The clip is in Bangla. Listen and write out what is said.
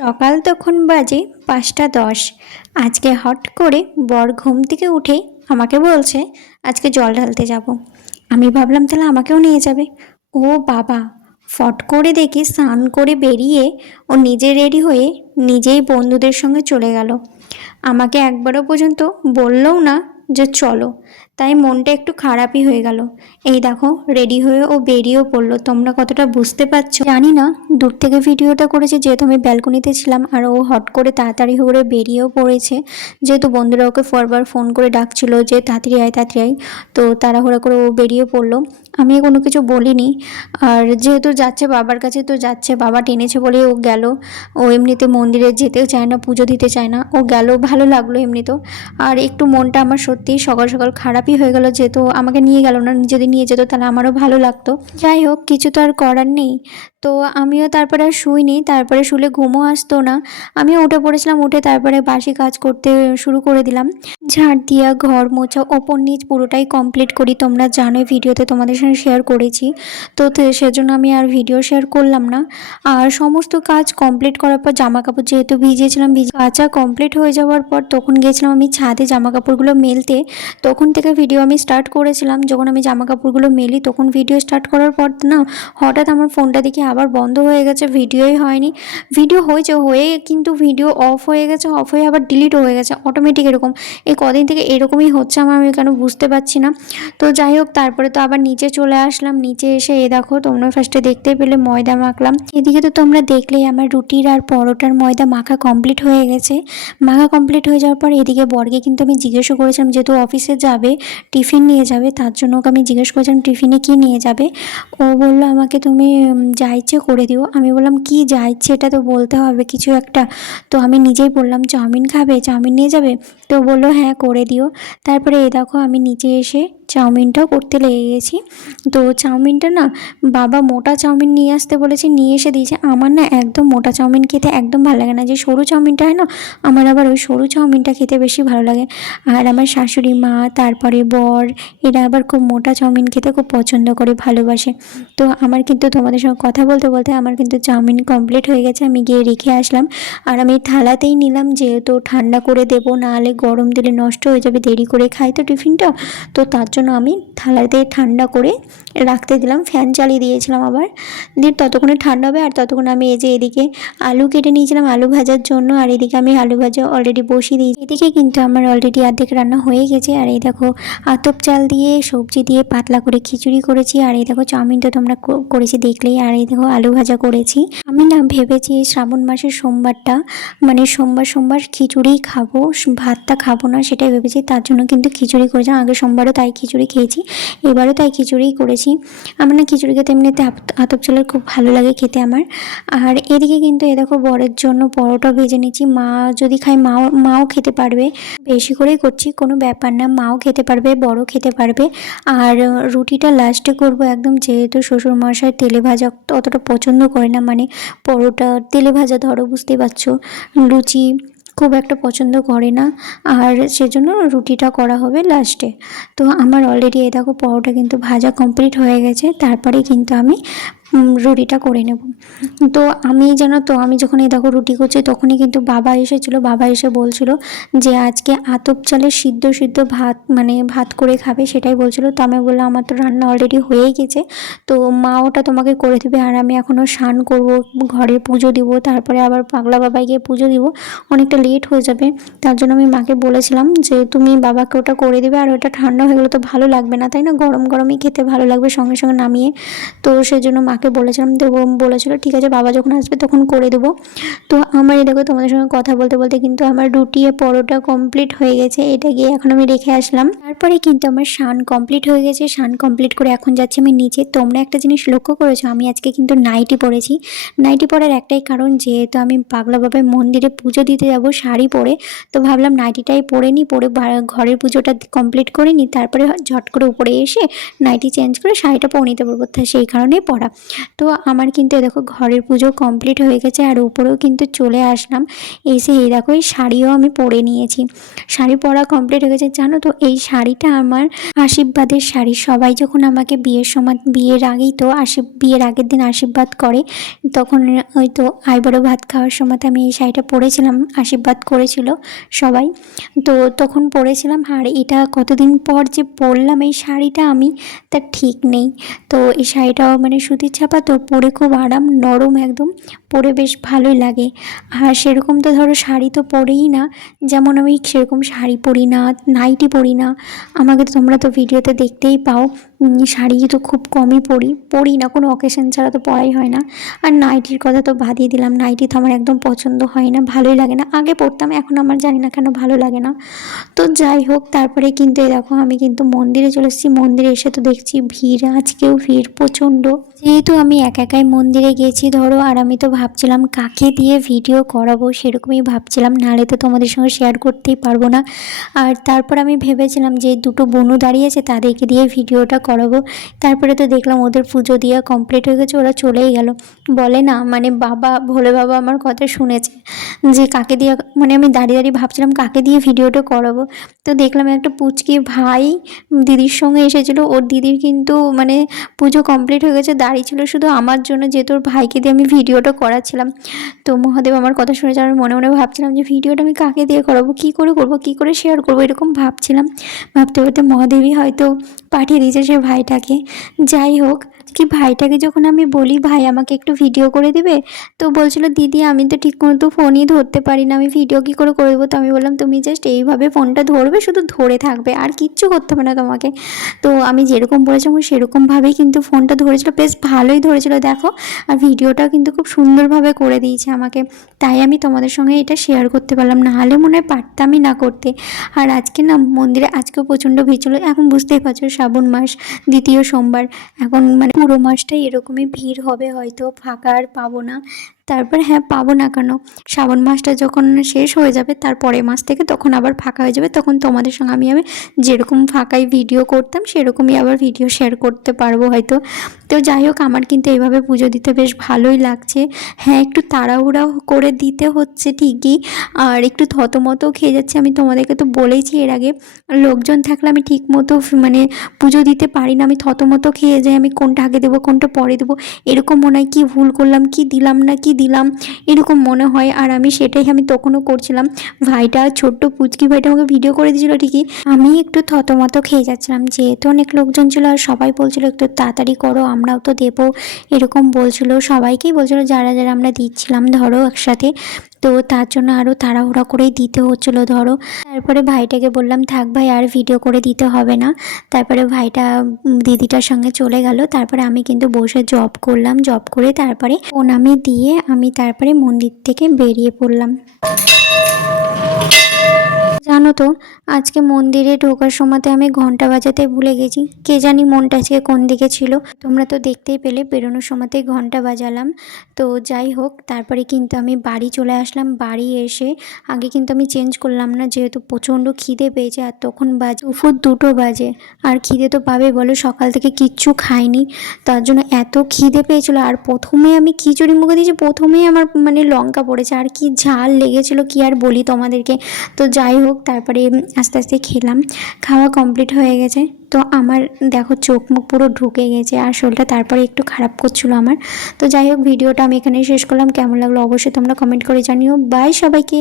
সকাল তখন বাজে ৫টা ১০। আজকে হট করে বর ঘুম থেকে উঠেই আমাকে বলছে আজকে জল ঢালতে যাব। আমি ভাবলাম তাহলে আমাকেও নিয়ে যাবে। ও বাবা, ফট করে দেখি স্নান করে বেরিয়ে ও নিজে রেডি হয়ে নিজেই বন্ধুদের সঙ্গে চলে গেল। আমাকে একবারও পর্যন্ত বললও না যে চলো। তাই মনটা একটু খারাপই হয়ে গেল। এই দেখো রেডি হয়ে ও বেরিয়েও পড়লো। তোমরা কতটা বুঝতে পারছো জানি না। দূর থেকে ভিডিওটা করেছে যেহেতু আমি ব্যালকনিতে ছিলাম, আর ও হট করে তাড়াতাড়ি করে বেরিয়েও পড়েছে। যেহেতু বন্ধুরা ওকে ফরবার ফোন করে ডাকছিল যে তাড়াতাড়ি আয় তাড়াতাড়ি আয়, তো তাড়াহুড়া করে ও বেরিয়ে পড়লো। আমি কোনো কিছু বলিনি। আর যেহেতু যাচ্ছে বাবার কাছে, তো যাচ্ছে, বাবা টেনেছে বলেই ও গেল। ও এমনিতে মন্দিরে যেতেও চায় না, পুজো দিতে চায় না, ও গেল। ভালো লাগলো এমনিতেও। আর একটু মনটা আমার সত্যিই সকাল সকাল খারাপই হয়ে গেল, যেহেতু আমাকে নিয়ে গেল না। যদি নিয়ে যেত তাহলে আমারও ভালো লাগতো। যাই হোক, কিছু তো আর করার নেই। তো আমিও তারপরে আর শুইনি, তারপরে শুলে ঘুমও আসতো না। আমিও উঠে পড়েছিলাম, উঠে তারপরে বাসি কাজ করতে শুরু করে দিলাম। ঝাড় দিয়া, ঘর মোছা, ওপর নিচ পুরোটাই কমপ্লিট করি। তোমরা জানোই, ভিডিওতে তোমাদের সঙ্গে শেয়ার করেছি। তো সেজন্য আমি আর ভিডিও শেয়ার করলাম না। আর সমস্ত কাজ কমপ্লিট করার পর জামা কাপড় যেহেতু ভিজিয়েছিলাম, কাচা কমপ্লিট হয়ে যাওয়ার পর তখন গিয়েছিলাম আমি ছাদে জামা কাপড়গুলো মেলতে। তখন থেকে ভিডিও আমি স্টার্ট করেছিলাম। যখন আমি জামা কাপড়গুলো মেলি তখন ভিডিও স্টার্ট করার পর না হঠাৎ আমার ফোনটা দেখি আবার বন্ধ হয়ে গেছে, ভিডিওই হয়নি। ভিডিও হয়েছে, হয়ে কিন্তু ভিডিও অফ হয়ে গেছে, অফ হয়ে আবার ডিলিট হয়ে গেছে অটোমেটিক। এরকম এই কদিন থেকে এরকমই হচ্ছে আমার, আমি কেন বুঝতে পারছি না। তো যাই হোক, তারপরে তো আবার নিচে চলে আসলাম। নিচে এসে দেখো, তোমরা ফার্স্টে দেখতে পেলে ময়দা মাখলাম। এদিকে তো তোমরা দেখলেই আমার রুটির আর পরোটার ময়দা মাখা কমপ্লিট হয়ে গেছে। মাখা কমপ্লিট হয়ে যাওয়ার পর এদিকে বরকে কিন্তু আমি জিজ্ঞেসও করেছিলাম, যেহেতু অফিসে যাবে, টিফিন নিয়ে যাবে, তার জন্য ওকে আমি জিজ্ঞেস করেছিলাম টিফিনে কী নিয়ে যাবে। ও বললো আমাকে তুমি যা ইচ্ছে করে দিও। আমি বললাম কি যা ইচ্ছে, এটা তো বলতে হবে কিছু একটা। তো আমি নিজেই বললাম চাউমিন খাবে, চাউমিন নিয়ে যাবে। তো বললো হ্যাঁ করে দিও। তারপরে এই দেখো আমি নিচে এসে চাউমিনটাও করতে লেগে গেছি। তো চাউমিনটা না, বাবা মোটা চাউমিন নিয়ে আসতে বলেছে, নিয়ে এসে দিয়েছে। আমার না একদম মোটা চাউমিন খেতে একদম ভালো লাগে না। যে সরু চাউমিনটা হয় না, আমার আবার ওই সরু চাউমিনটা খেতে বেশি ভালো লাগে। আর আমার শাশুড়ি মা, তারপরে বর, এরা আবার খুব মোটা চাউমিন খেতে খুব পছন্দ করে, ভালোবাসে। তো আমার কিন্তু তোমাদের সঙ্গে কথা বলতে বলতে আমার কিন্তু চাউমিন কমপ্লিট হয়ে গেছে। আমি গিয়ে রেখে আসলাম। আর আমি থালাতেই নিলাম, যেহেতু ঠান্ডা করে দেবো, নাহলে গরম দিলে নষ্ট হয়ে যাবে, দেরি করে খাই তো টিফিনটা। তো তার জন্য আমি থালাতে ঠান্ডা করে রাখতে দিলাম, ফ্যান চালিয়ে দিয়েছিলাম আবার। দিয়ে ততক্ষণে ঠান্ডা হবে। আর ততক্ষণ আমি এই যে এদিকে আলু কেটে নিয়েছিলাম আলু ভাজার জন্য। আর এদিকে আমি আলু ভাজা অলরেডি বসিয়ে দিয়েছি। এদিকে কিন্তু আমার অলরেডি অর্ধেক রান্না হয়ে গেছে। আর এই দেখো আতপ চাল দিয়ে সবজি দিয়ে পাতলা করে খিচুড়ি করেছি। আর এই দেখো চাউমিনটা তোমরা করেছি দেখলেই। আর এই দেখো আলু ভাজা করেছি। আমি না ভেবেছি শ্রাবণ মাসের সোমবারটা, মানে সোমবার সোমবার খিচুড়িই খাবো, ভাতটা খাবো না, সেটাই ভেবেছি। তার জন্য কিন্তু খিচুড়ি করেছি। আগের সোমবারও তাই খিচুড়ি খেয়েছি, এবারও তাই খিচুড়িই করেছি। আমার না খিচুড়ি খেতে এমনিতে আতপ চালের খুব ভালো লাগে খেতে আমার। আর এদিকে কিন্তু এ দেখো বরের জন্য পরোটা ভেজে নিচ্ছি। মা যদি খায়, মাও খেতে পারবে। বেশি করেই করছি, কোনো ব্যাপার না, মাও খেতে পারবে, বড়ও খেতে পারবে। আর রুটিটা লাস্টে করব একদম, যেহেতু শ্বশুরমশাই তেলে ভাজা অতটা পছন্দ করে না, মানে পরোটা তেলে ভাজা ধরো, বুঝতেই পারছো, লুচি খুব একটা পছন্দ করে না। আর সেজন্য রুটিটা করা হবে লাস্টে। তো আমার অলরেডি এই দেখো পরোটা কিন্তু ভাজা কমপ্লিট হয়ে গেছে। তারপরে কিন্তু আমি রুটিটা করে নেব। তো আমি যখন এই দেখো রুটি করছি তখনই কিন্তু বাবা এসেছিলো। বাবা এসে বলছিল যে আজকে আতপ চালের সিদ্ধ সিদ্ধ ভাত, মানে ভাত করে খাবে, সেটাই বলছিল। তো আমি বললাম আমার তো রান্না অলরেডি হয়েই গেছে, তো মা ওটা তোমাকে করে দেবে। আর আমি এখনও স্নান করব, ঘরে পুজো দিব, তারপরে আবার পাগলা বাবাই গিয়ে পুজো দিব, অনেকটা লেট হয়ে যাবে। তার জন্য আমি মাকে বলেছিলাম যে তুমি বাবাকে ওটা করে দেবে। আর ওটা ঠান্ডা হয়ে গেলে তো ভালো লাগবে না, তাই না, গরম গরমই খেতে ভালো লাগবে সঙ্গে সঙ্গে নামিয়ে। তো সেজন্য মাকে বলেছিলাম, তো বলেছিল ঠিক আছে বাবা যখন আসবে তখন করে দেবো। তো আমার এই দেখো তোমাদের সঙ্গে কথা বলতে বলতে কিন্তু আমার রুটি আর পরোটা কমপ্লিট হয়ে গেছে। এটা গিয়ে এখন আমি রেখে আসলাম। তারপরে কিন্তু আমার স্নান কমপ্লিট হয়ে গেছে। স্নান কমপ্লিট করে এখন যাচ্ছি আমি নিচে। তোমরা একটা জিনিস লক্ষ্য করেছো, আমি আজকে কিন্তু নাইটি পরেছি। নাইটি পরার একটাই কারণ, যেহেতু আমি পাগলা বাবার মন্দিরে পুজো দিতে যাব শাড়ি পরে, তো ভাবলাম নাইটিটাই পরে নিই, পরে ঘরের পুজোটা কমপ্লিট করে নিই, তারপরে ঝট করে উপরে এসে নাইটি চেঞ্জ করে শাড়িটা পরে নিতে পারবো, সেই কারণেই পরা। তো আমার কিন্তু এই দেখো ঘরের পুজো কমপ্লিট হয়ে গেছে, আর উপরেও কিন্তু চলে আসলাম। এসে এই দেখো এই শাড়িও আমি পরে নিয়েছি, শাড়ি পরা কমপ্লিট হয়ে গেছে। জানো তো এই শাড়িটা আমার আশীর্বাদের শাড়ি। সবাই যখন আমাকে বিয়ের সময়, বিয়ের আগেই তো বিয়ের আগের দিন আশীর্বাদ করে, তখন ওই তো আইবুড়ো ভাত খাওয়ার সময় আমি এই শাড়িটা পরেছিলাম, আশীর্বাদ করেছিল সবাই, তো তখন পরেছিলাম। আর এটা কতদিন পর যে পরলাম এই শাড়িটা আমি, তার ঠিক নেই। তো এই শাড়িটাও মানে সুতির ছাপা, তো পরে খুব আরাম, নরম একদম, পরে বেশ ভালোই লাগে। আর সেরকম তো ধরো শাড়ি তো পরেই না, যেমন আমি সেরকম শাড়ি পরি না, নাইটি পরি না। আমাকে তো তোমরা তো ভিডিওতে দেখতেই পাও, শাড়ি তো খুব কমই পরি না, কোনো অকেশন ছাড়া তো পরাই হয় না। আর নাইটির কথা তো বাদই দিলাম, নাইটি তো আমার একদম পছন্দ হয় না, ভালোই লাগে না। আগে পরতাম, এখন আমার জানি না কেন ভালো লাগে না। তো যাই হোক, তারপরে কিন্তু এই দেখো আমি কিন্তু মন্দিরে চলে এসেছি। মন্দিরে এসে তো দেখছি ভিড়, আজকেও ভিড় প্রচণ্ড। যেহেতু আমি একাই মন্দিরে গেছি ধরো, আর আমি তো ভাবছিলাম কাকে দিয়ে ভিডিও করাবো, সেরকমই ভাবছিলাম, নাহলে তো তোমাদের সঙ্গে শেয়ার করতেই পারবো না। আর তারপর আমি ভেবেছিলাম যে দুটো বোনও দাঁড়িয়েছে, তাদেরকে দিয়ে ভিডিওটা করাবো। তারপরে তো দেখলাম ওদের পুজো দেওয়া কমপ্লিট হয়ে গেছে, ওরা চলেই গেল। বলে না মানে বাবা, ভোলে বাবা আমার কথা শুনেছে, যে কাকে দিয়ে, মানে আমি দাঁড়িয়ে দাঁড়িয়ে ভাবছিলাম কাকে দিয়ে ভিডিওটা করাবো। তো দেখলাম একটা পুচকি ভাই দিদির সঙ্গে এসেছিলো, ওর দিদির কিন্তু মানে পুজো কমপ্লিট হয়ে গেছে, দাঁড়িয়ে ছিল শুধু আমার জন্য, যেহেতু ওর ভাইকে দিয়ে আমি ভিডিওটা করাচ্ছিলাম। তো মহাদেব আমার কথা শুনেছে, আমি মনে মনে ভাবছিলাম যে ভিডিওটা আমি কাকে দিয়ে করাবো, কী করে করবো, কী করে শেয়ার করবো, এরকম ভাবছিলাম। ভাবতে ভাবতে মহাদেবই হয়তো পাঠিয়ে দিয়েছে সে ভাইটাকে। যাই হোক, কি ভাইটাকে যখন আমি বলি ভাই আমাকে একটু ভিডিও করে দেবে, তো বলছিল দিদি আমি তো ঠিক মতো ফোনই ধরতে পারি না, আমি ভিডিও কী করে করবো। তো আমি বললাম তুমি জাস্ট এইভাবে ফোনটা ধরবে, শুধু ধরে থাকবে, আর কিচ্ছু করতে হবে না তোমাকে। তো আমি যেরকম বলেছিলাম সেরকমভাবেই কিন্তু ফোনটা ধরেছিল, বেশ ভালোই ধরেছিল দেখো। আর ভিডিওটাও কিন্তু খুব সুন্দরভাবে করে দিয়েছে আমাকে, তাই আমি তোমাদের সঙ্গে এটা শেয়ার করতে পারলাম, নাহলে মনে হয় পারতামই না করতে। আর আজকে না মন্দিরে আজকেও প্রচণ্ড ভিড় ছিল, এখন বুঝতেই পারছো শ্রাবণ মাস, দ্বিতীয় সোমবার, এখন মানে পুরো মাসটাই এরকমই ভিড় হবে, হয়তো ফাঁকা আর পাবো না। তারপর হ্যাঁ, পাবো না কেন, শ্রাবণ মাসটা যখন শেষ হয়ে যাবে তার পরের মাস থেকে তখন আবার ফাঁকা হয়ে যাবে, তখন তোমাদের সঙ্গে আমি যেরকম ফাঁকায় ভিডিও করতাম সেরকমই আবার ভিডিও শেয়ার করতে পারবো হয়তো। তো যাই হোক, আমার কিন্তু এইভাবে পুজো দিতে বেশ ভালোই লাগছে। হ্যাঁ, একটু তাড়াহুড়া করে দিতে হচ্ছে ঠিকই, আর একটু থতমতো খেয়ে যাচ্ছে, আমি তোমাদেরকে তো বলেইছি এর আগে। লোকজন থাকলে আমি ঠিক মতো মানে পুজো দিতে পারি না, আমি থতমতো খেয়ে যাই, আমি কোনটা আগে দেবো কোনটা পরে দেবো, এরকম মনে হয় কি ভুল করলাম, কি দিলাম না কি দিলাম, এরকম মনে হয়। আর সেটাই আমি তখনও করছিলাম। ভাইটা, ছোট্ট পুচকি ভাইটা আমাকে ভিডিও করে দিয়েছিল ঠিকই, আমি একটু থতমতো খেয়ে যাচ্ছিলাম, যেহেতু অনেক লোকজন ছিল আর সবাই বলছিল একটু তাড়াতাড়ি করো আমরাও তো দেবো, এরকম বলছিল, সবাইকেই বলছিল যারা যারা আমরা দিচ্ছিলাম ধরো একসাথে। তো তার জন্য আরও তাড়াহুড়া করেই দিতে হচ্ছিলো ধরো। তারপরে ভাইটাকে বললাম থাক ভাই আর ভিডিও করে দিতে হবে না। তারপরে ভাইটা দিদিটার সঙ্গে চলে গেল। তারপরে আমি কিন্তু বসে জব করলাম, জব করে তারপরে ফোন আমি দিয়ে আমি তারপরে মন্দির থেকে বেরিয়ে পড়লাম। জানো তো, আজকে মন্দিরে ঢোকার সময়তে আমি ঘন্টা বাজাতে ভুলে গেছি, কে জানি মনটা আজকে কোন দিকে ছিল। তোমরা তো দেখতেই পেলে বেরোনোর সময়তেই ঘন্টা বাজালাম। তো যাই হোক, তারপরে কিন্তু আমি বাড়ি চলে আসলাম। বাড়ি এসে আগে কিন্তু আমি চেঞ্জ করলাম না, যেহেতু প্রচণ্ড খিদে পেয়েছে, আর তখন বাজে দুপুর 2টো বাজে। আর খিদে তো পাবে বলো, সকাল থেকে কিচ্ছু খাইনি, তার জন্য এত খিদে পেয়েছিল। আর প্রথমে আমি খিচুড়ি মুখে দিয়েছি, প্রথমেই আমার মানে লঙ্কা পড়েছে, আর কি ঝাল লেগেছিল কি আর বলি তোমাদেরকে। তো যাই হোক, তারপরে আস্তে আস্তে খেলাম, খাওয়া কমপ্লিট হয়ে গেছে। তো আমার দেখো চোখ মুখ পুরো ঢুকে গেছে, আর শরীরটা তারপরে একটু খারাপ করছিল আমার। তো যাই হোক, ভিডিওটা আমি এখানেই শেষ করলাম। কেমন লাগলো অবশ্যই তোমরা কমেন্ট করে জানিও। বাই সবাইকে।